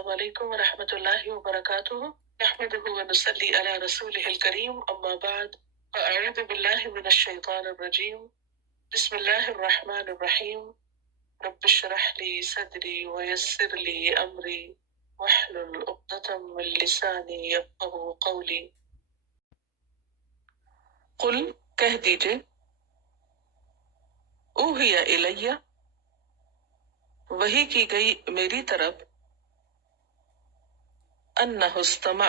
السلام علیکم ورحمۃ اللہ وبرکاتہ نحمده ونصلي على رسوله الكريم اما بعد فاعوذ باللہ من الشیطان الرجیم بسم اللہ الرحمن الرحیم رب اشرح لي صدری ويسر لي امری واحلل عقدۃ من لسانی یفقهوا قولی۔ قل کہہ دیجئے، اوحی الیہ وحی کی گئی میری طرف، انہ استمع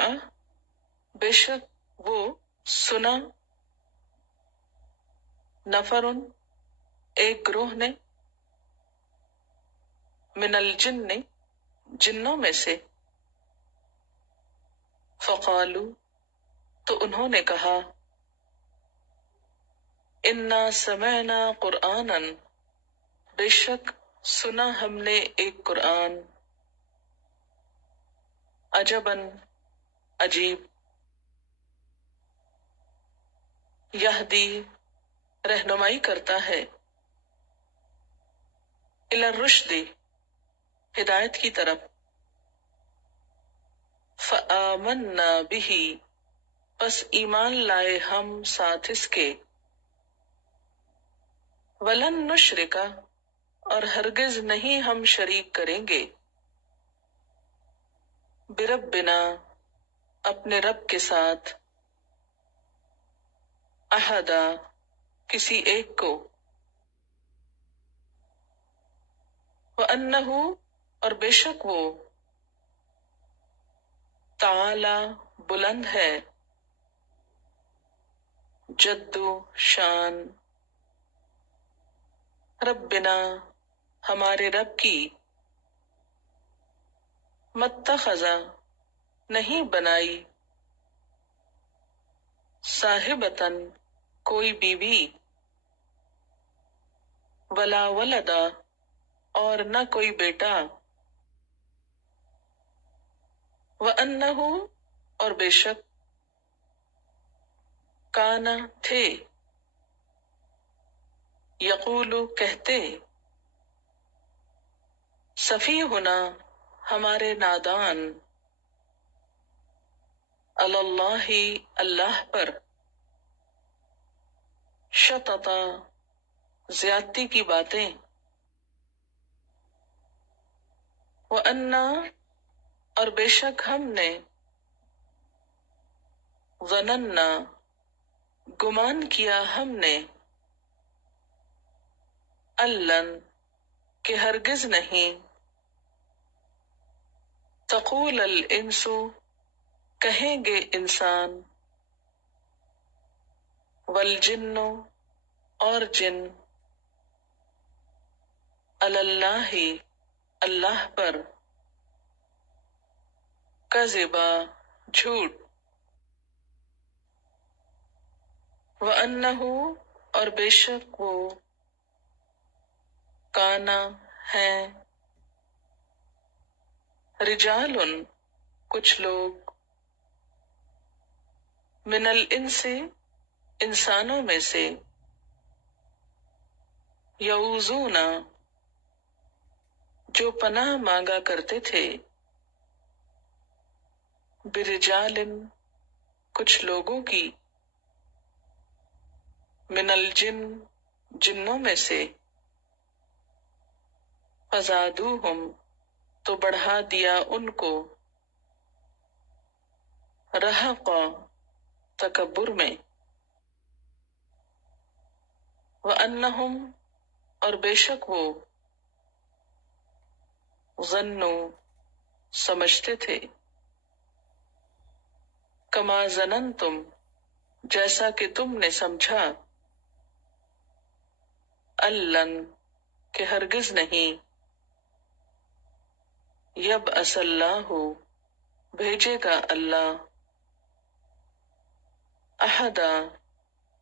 بے شک وہ سنا، نفر ایک گروہ نے، من الجن جنوں میں سے، فقالو تو انہوں نے کہا، انا سمعنا قرآنا بے شک سنا ہم نے ایک قرآن، عجباً عجیب، یہدی رہنمائی کرتا ہے، الی الرشد ہدایت کی طرف، فآمنا بہ پس ایمان لائے ہم ساتھ اس کے، ولن نشرک اور ہرگز نہیں ہم شریک کریں گے، بربنا اپنے رب کے ساتھ، احدا کسی ایک کو، وَأَنَّهُ اور بے شک وہ، تعالی بلند ہے، جد شان، ربنا ہمارے رب کی، متخذ نہیں بنائی، صاحبتن کوئی بیوی، ولا ولدا اور نہ کوئی بیٹا، وَأَنَّهُ اور بے شک، کانا تھے، یقول کہتے، سفیہنا ہمارے نادان، علی اللہ اللہ پر، شططا زیادتی کی باتیں، وَأَنَّا اور بے شک ہم نے، ظننا گمان کیا ہم نے، اللن کہ ہرگز نہیں، تقول الانس کہیں گے انسان، والجن اور جن، علی اللہ اللہ پر، کذبا جھوٹ، وَأَنَّهُ اور بے شک وہ، کانا ہیں، رجال کچھ لوگ، من الانس انسانوں میں سے، یعوذون جو پناہ مانگا کرتے تھے، برجال کچھ لوگوں کی، من الجن جنوں میں سے، فزادوہم تو بڑھا دیا ان کو، رہقا تکبر میں، وَأَنَّهُمْ اور بے شک وہ، ظنوا سمجھتے تھے، کما ظننتم جیسا کہ تم نے سمجھا، اللن کہ ہرگز نہیں، یبعث اللہ بھیجے گا اللہ، احدا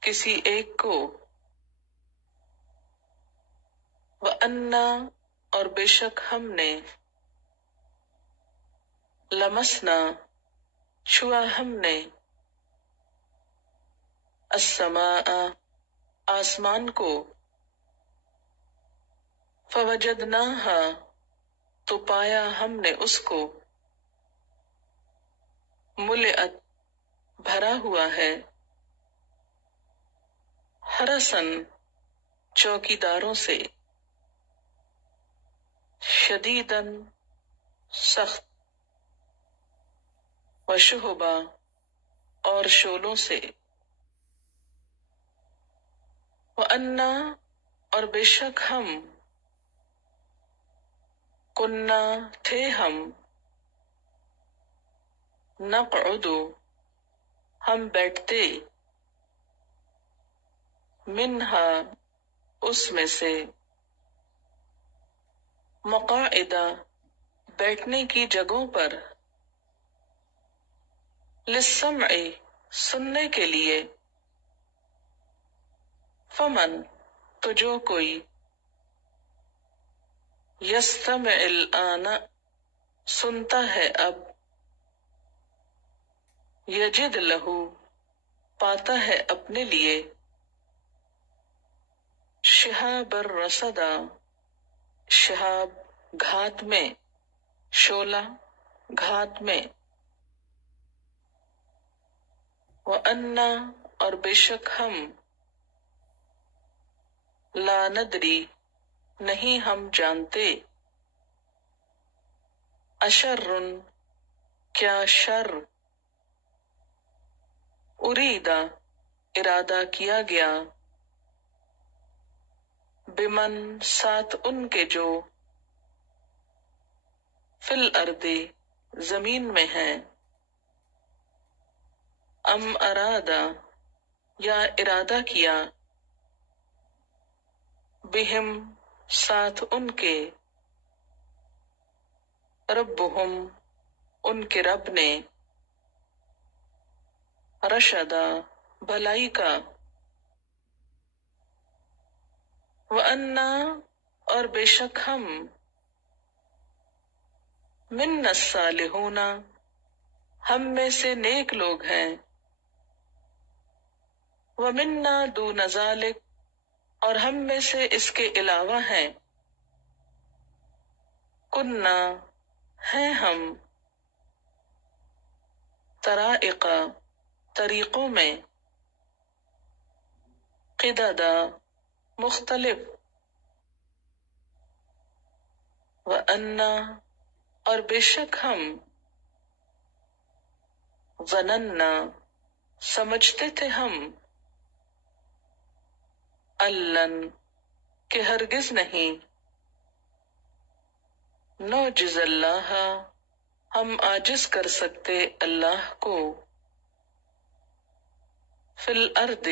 کسی ایک کو، وَأَنَّا اور بے شک ہم نے، لمسنا چھوا ہم نے، السماء آسمان کو، فوجدناہا تو پایا ہم نے اس کو، ملئت بھرا ہوا ہے، حرسن چوکیداروں سے، شدیدن سخت، وشہبا اور شولوں سے، وَأَنَّا اور بے شک ہم، کنّا تھے ہم، نقعد ہم بیٹھتے، منہا اس میں سے، مقاعدہ بیٹھنے کی جگہوں پر، للسمع سننے کے لیے، فمن تو جو کوئی، یستمع الآن سنتا ہے اب، یجد لہو پاتا ہے اپنے لیے، شہاب الرصدا شہاب گھات میں، شولہ گھات میں، وَأَنَّا اور بے شک ہم، لا ندری نہیں ہم جانتے، اشر کیا شر، اریدہ ارادہ کیا گیا، بمن ساتھ ان کے جو، فی الارض زمین میں ہیں، ام ارادہ یا ارادہ کیا، بہم ساتھ ان کے، ربہم ان کے رب نے، رشدا بھلائی کا، وَأَنَّا اور بے شک ہم، منا الصالحون ہم میں سے نیک لوگ ہیں، وَمِنَّا دُونَ ذَلِكَ اور ہم میں سے اس کے علاوہ ہیں، کنّا ہیں ہم، طرائق طریقوں میں، قددا مختلف، وَأَنَّا اور بے شک ہم، ظننا سمجھتے تھے ہم، اللن کہ ہرگز نہیں، نعجز اللہ ہم عاجز کر سکتے اللہ کو، فی الارض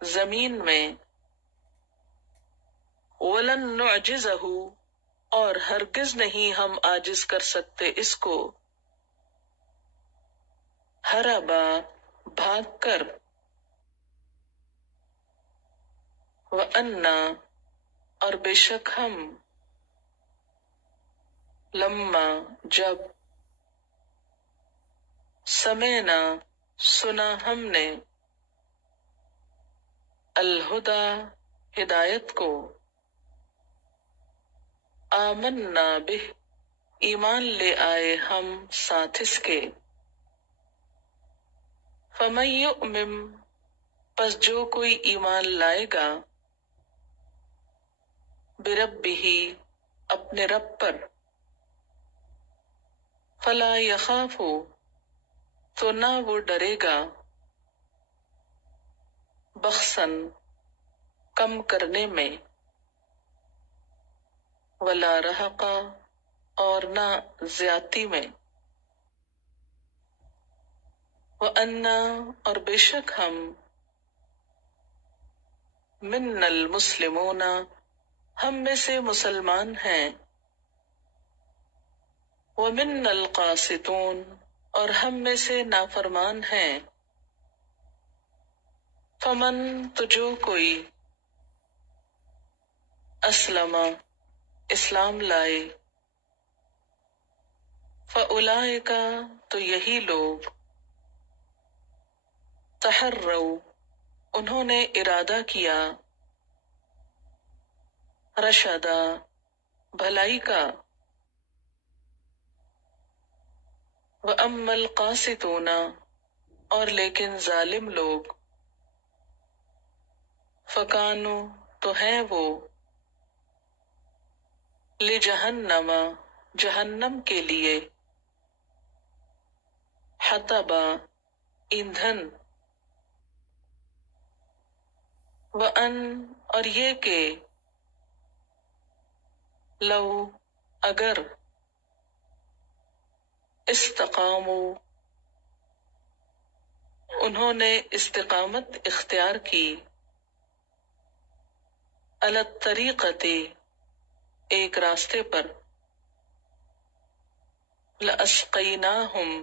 زمین میں، ولن نعجزہ اور ہرگز نہیں ہم عاجز کر سکتے اس کو، ہربا بھاگ کر، وَأَنَّا اور بے شک ہم، لما جب، سمعنا سنا ہم نے، الہدی ہدایت کو، آمنا بہ ایمان لے آئے ہم ساتھ اس کے، فمن یؤمن پس جو کوئی ایمان لائے گا، بربہ اپنے رب پر، فلا یخاف تو نہ وہ ڈرے گا، بخسن کم کرنے میں، ولا رہقا اور نہ زیادتی میں، وَأَنَّا اور بے شک ہم، منا المسلمون ہم میں سے مسلمان ہیں، ومنا القاسطون اور ہم میں سے نافرمان ہیں، فمن تو جو کوئی، اسلم اسلام لائے، فاولئک تو یہی لوگ، تحروا انہوں نے ارادہ کیا، رشدا بھلائی کا، وَأَمَّا الْقَاسِطُونَ اور لیکن ظالم لوگ فَكَانُوا تو ہیں وہ لِجَهَنَّمَ جہنم کے لیے حطبا ایندھن وَأَن اور یہ کہ لو اگر استقاموا انہوں نے استقامت اختیار کی علی الطریقۃ ایک راستے پر لَأَسْقَيْنَاهُمْ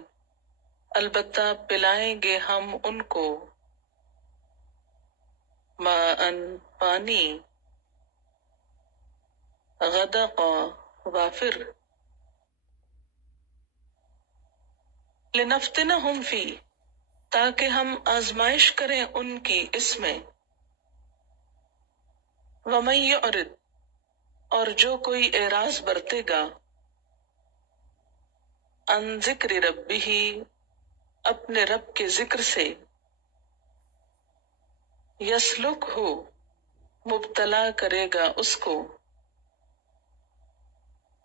البتہ پلائیں گے ہم ان کو ماءً پانی غدقا وافر لنفتنہم فی تاکہ ہم آزمائش کریں ان کی اس میں ومن یعرض اور جو کوئی اعراض برتے گا عن ذکر ربہ اپنے رب کے ذکر سے یسلک ہو مبتلا کرے گا اس کو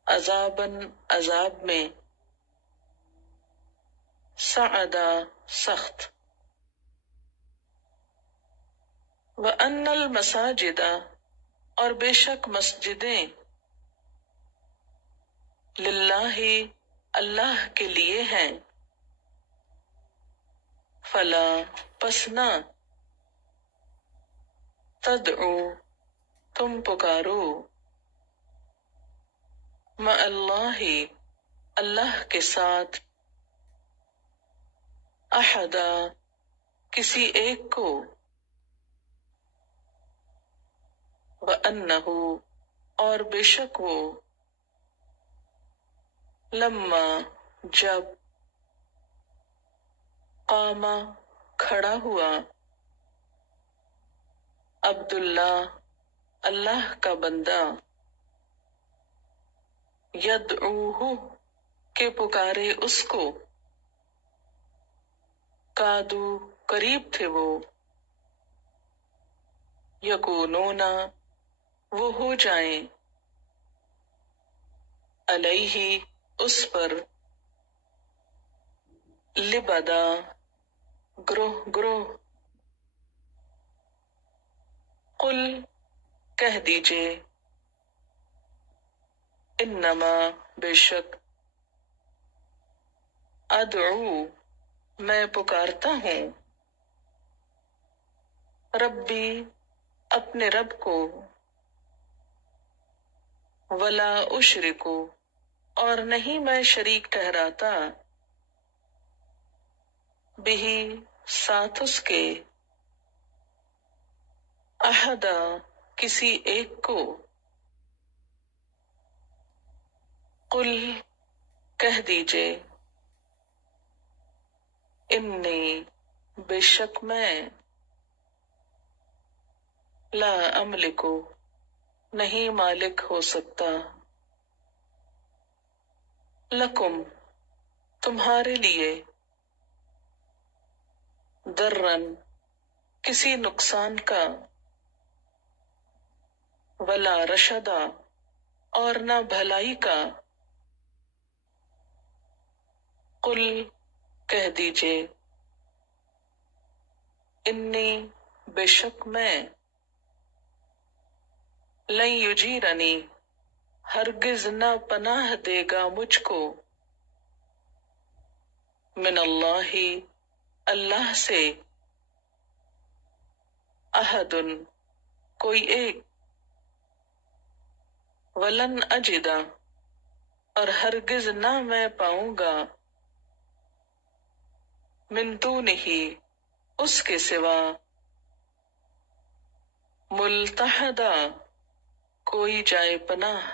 عذاباً عذاب میں صعدا سخت وَأَنَّ الْمَسَاجِدَ اور بے شک مسجدیں للہ اللہ کے لیے ہیں فلا پس نہ تدعو تم پکارو مع اللہ اللہ کے ساتھ احدا کسی ایک کو وَأَنَّهُ اور بے شک وہ لما جب قام کھڑا ہوا عبداللہ اللہ کا بندہ یدعوہ کہ پکارے اس کو کادو قریب تھے وہ یکونون وہ ہو جائیں علیہ اس پر لبدا گروہ گروہ قل کہہ دیجئے انما بے شک ادعو میں پکارتا ہوں ربی اپنے رب کو ولا اشرکو اور نہیں میں شریک ٹھہراتا بہی ساتھ اس کے احدا کسی ایک کو قل کہہ دیجئے انی بے شک میں لا املکو نہیں مالک ہو سکتا لکم تمہارے لیے درن کسی نقصان کا ولا رشدا اور نہ بھلائی کا قل کہہ دیجئے انی بے شک میں لن یجیرنی ہرگز نہ پناہ دے گا مجھ کو من اللہ اللہ سے احد کوئی ایک ولن اجدا اور ہرگز نہ میں پاؤں گا من دونہ اس کے سوا ملتحدا کوئی جائے پناہ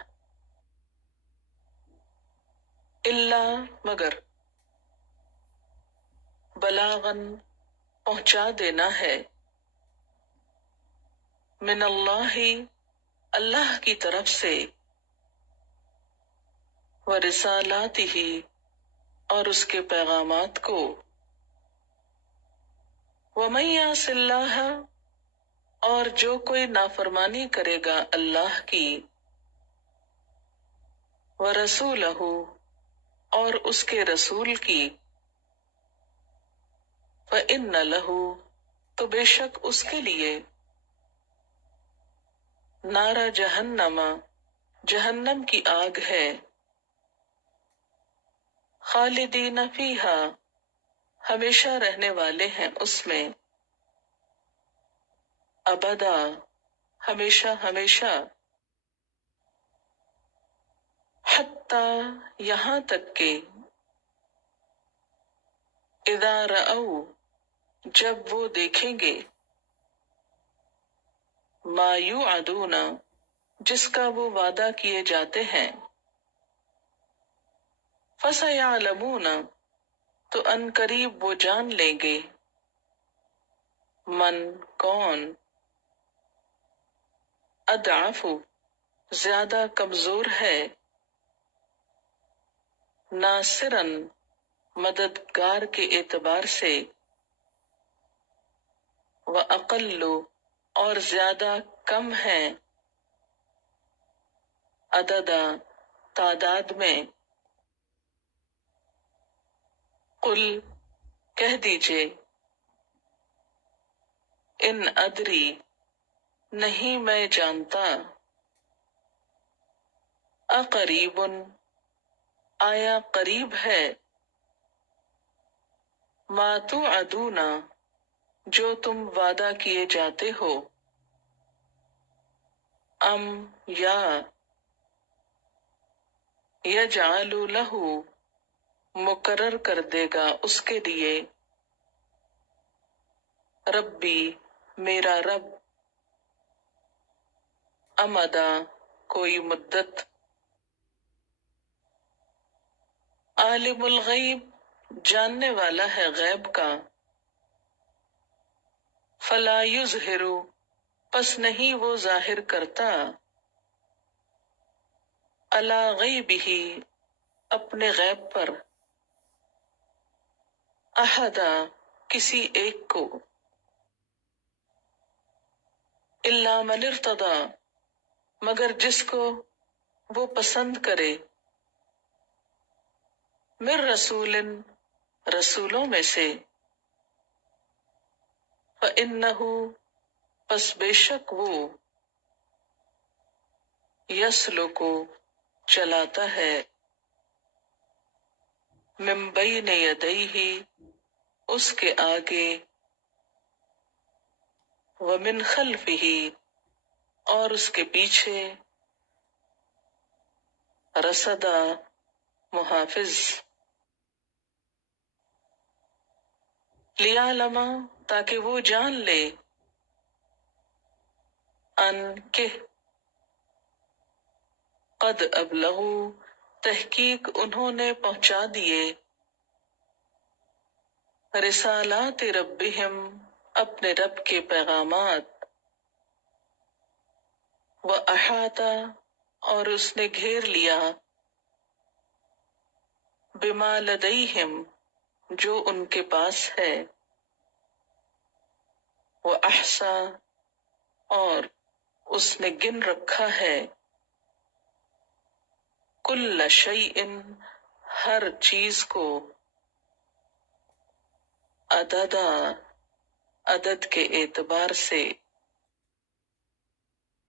الا مگر بلاغن پہنچا دینا ہے من اللہ اللہ کی طرف سے ورسالاتہ اور اس کے پیغامات کو. وَمَن يَعْصِ اللَّهَ، اور جو کوئی نافرمانی کرے گا اللہ کی، وَرَسُولَهُ، اور اس کے رسول کی، فَإِنَّ لَهُ، تو بے شک اس کے لیے، نار جہنم، جہنم کی آگ ہے، خالدین فیہا، ہمیشہ رہنے والے ہیں اس میں، ابدا، ہمیشہ ہمیشہ، حتی، یہاں تک کہ، اذا رأوا، جب وہ دیکھیں گے، ما یوعدون، جس کا وہ وعدہ کیے جاتے ہیں، فسیعلمون، تو ان قریب وہ جان لیں گے، من، کون، اضعف، زیادہ کمزور ہے، ناصرن، مددگار کے اعتبار سے، وَأَقَلُّ، اور زیادہ کم ہے، عددا، تعداد میں. قل، کہہ دیجئے، ان ادری، نہیں میں جانتا، اقریب، آیا قریب ہے، ما توعدون، جو تم وعدہ کیے جاتے ہو، ام، یا، یجعل لہ، مقرر کر دے گا اس کے لیے، ربی، میرا رب، امدا، کوئی مدت، عالم الغیب، جاننے والا ہے غیب کا، فلا یظہر، پس نہیں وہ ظاہر کرتا، علی غیبہ، اپنے غیب پر، احدا، کسی ایک کو، الا من ارتضی، مگر جس کو وہ پسند کرے، من رسول، رسولوں میں سے، فإنہ، پس بے شک وہ، یسلک، چلاتا ہے، من بین یدیہ، اس کے آگے، ومن خلفہ، اور اس کے پیچھے، رصدا، محافظ، لیعلم، تاکہ وہ جان لے، ان، کہ، قد ابلغوا، تحقیق انہوں نے پہنچا دیے، رسالات ربہم، اپنے رب کے پیغامات، وَأَحَاطَ، اور اس نے گھیر لیا، بما لدیہم، جو ان کے پاس ہے، وَأَحْصَى، اور اس نے گن رکھا ہے، کل شیء، ہر چیز کو، عددا، عدد کے اعتبار سے،